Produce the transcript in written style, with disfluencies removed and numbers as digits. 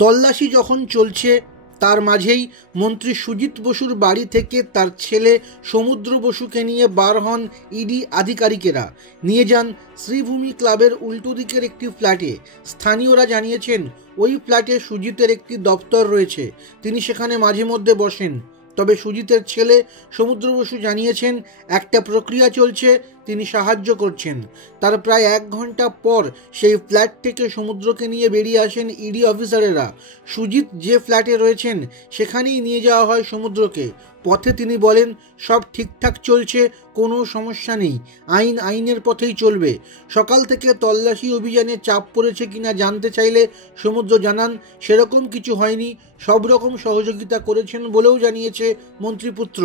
তল্লাশি যখন চলছে তার মাঝেই মন্ত্রী সুজিত বসুর বাড়ি থেকে তার ছেলে সমুদ্র বসুকে নিয়ে বার হন ইডি আধিকারিকেরা। নিয়ে যান শ্রীভূমি ক্লাবের উল্টো দিকের একটি ফ্ল্যাটে। স্থানীয়রা জানিয়েছেন ওই ফ্ল্যাটে সুজিতের একটি দপ্তর রয়েছে, তিনি সেখানে মাঝে মধ্যে বসেন। তবে সুজিতের ছেলে সমুদ্র বসু জানিয়েছেন একটা প্রক্রিয়া চলছে, তিনি সাহায্য করছেন। তার প্রায় 1 ঘন্টা পর সেই ফ্ল্যাট থেকে সমুদ্রকে নিয়ে বেরিয়ে আসেন ইডি অফিসারেরা। সুজিত যে ফ্ল্যাটে রয়েছেন সেখানেই নিয়ে যাওয়া হয় সমুদ্রকে। পথে তিনি বলেন সব ঠিকঠাক চলছে, কোনো সমস্যা নেই, আইনের পথেই চলবে। সকাল থেকে তল্লাশি অভিযানে চাপ পড়েছে কিনা জানতে চাইলে সমুদ্র জানান সেরকম কিছু হয়নি, সব রকম সহযোগিতা করেছেন বলেও জানিয়েছে মন্ত্রীপুত্র।